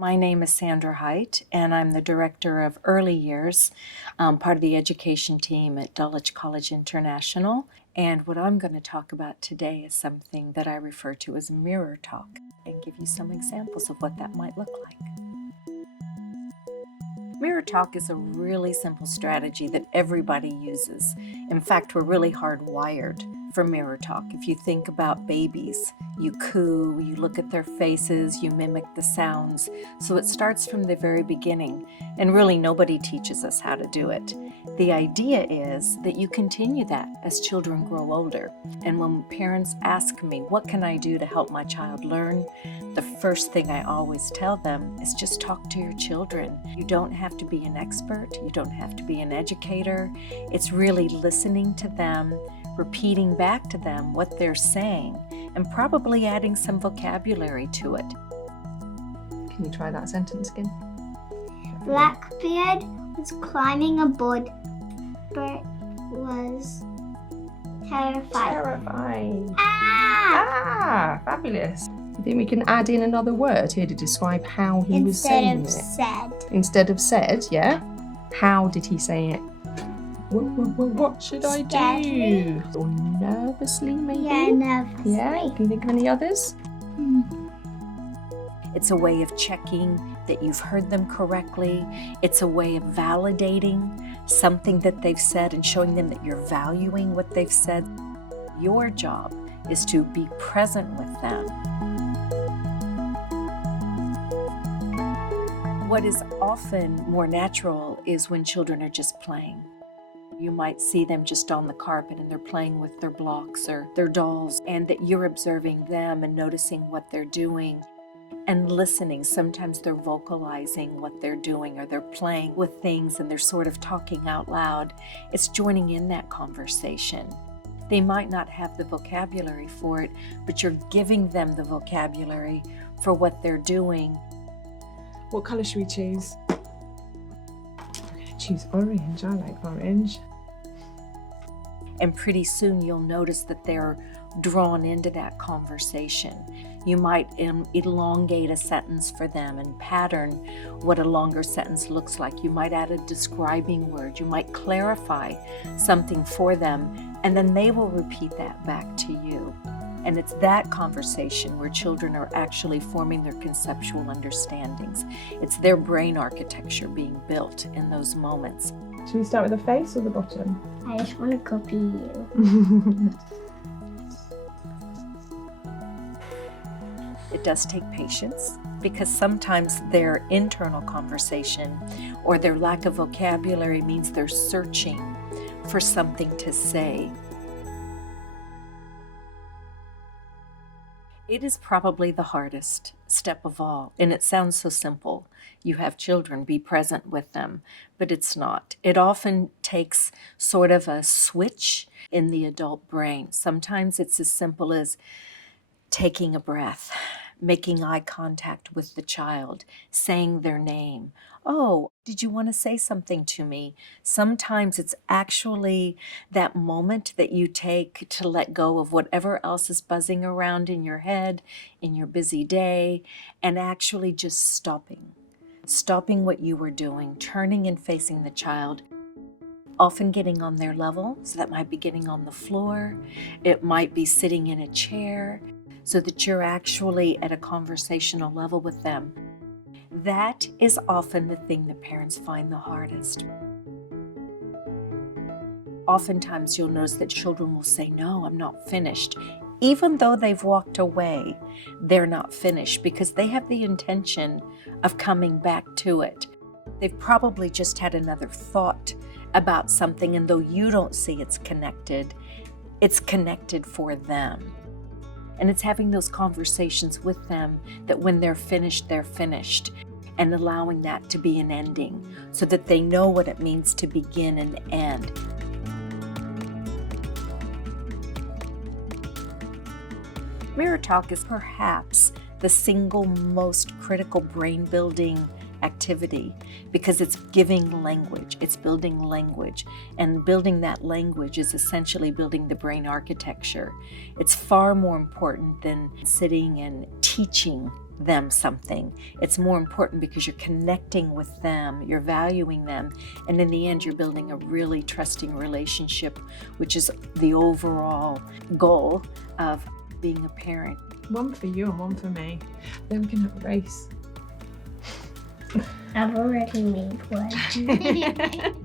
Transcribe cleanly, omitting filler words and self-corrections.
My name is Sandra Height, and I'm the Director of Early Years, part of the education team at Dulwich College International. And what I'm going to talk about today is something that I refer to as mirror talk, and give you some examples of what that might look like. Mirror talk is a really simple strategy that everybody uses. In fact, we're really hardwired for mirror talk. If you think about babies, you coo, you look at their faces, you mimic the sounds. So it starts from the very beginning, and really nobody teaches us how to do it. The idea is that you continue that as children grow older. And when parents ask me, what can I do to help my child learn? The first thing I always tell them is just talk to your children. You don't have to be an expert. You don't have to be an educator. It's really listening to them, repeating back to them what they're saying, and probably adding some vocabulary to it. Can you try that sentence again? Blackbeard was climbing a board, but was terrified. Terrifying. Ah! Fabulous. You think we can add in another word here to describe how he was saying Instead it? of said. Instead of said, yeah? How did he say it? What should I do? Scaredly. Or nervously, maybe? Yeah, nervously. Yeah, can you think of any others? It's a way of checking that you've heard them correctly. It's a way of validating something that they've said and showing them that you're valuing what they've said. Your job is to be present with them. What is often more natural is when children are just playing. You might see them just on the carpet and they're playing with their blocks or their dolls, and that you're observing them and noticing what they're doing and listening. Sometimes they're vocalizing what they're doing, or they're playing with things and they're sort of talking out loud. It's joining in that conversation. They might not have the vocabulary for it, but you're giving them the vocabulary for what they're doing. What colour should we choose? I'm going to choose orange. I like orange. And pretty soon you'll notice that they're drawn into that conversation. You might elongate a sentence for them and pattern what a longer sentence looks like. You might add a describing word. You might clarify something for them, and then they will repeat that back to you. And it's that conversation where children are actually forming their conceptual understandings. It's their brain architecture being built in those moments. Should we start with the face or the bottom? I just want to copy you. It does take patience, because sometimes their internal conversation or their lack of vocabulary means they're searching for something to say. It is probably the hardest step of all, and it sounds so simple. You have children, be present with them, but it's not. It often takes sort of a switch in the adult brain. Sometimes it's as simple as taking a breath, making eye contact with the child, saying their name. Oh, did you want to say something to me? Sometimes it's actually that moment that you take to let go of whatever else is buzzing around in your head, in your busy day, and actually just stopping what you were doing, turning and facing the child, often getting on their level. So that might be getting on the floor. It might be sitting in a chair, so that you're actually at a conversational level with them. That is often the thing that parents find the hardest. Oftentimes you'll notice that children will say, no, I'm not finished. Even though they've walked away, they're not finished because they have the intention of coming back to it. They've probably just had another thought about something, and though you don't see it's connected for them. And it's having those conversations with them that when they're finished, and allowing that to be an ending so that they know what it means to begin and end. Mirror talk is perhaps the single most critical brain building activity because it's giving language, it's building language, and building that language is essentially building the brain architecture. It's far more important than sitting and teaching them something. It's more important because you're connecting with them, you're valuing them, and in the end you're building a really trusting relationship, which is the overall goal of being a parent. One for you and one for me. Then we can have a race. I've already made one.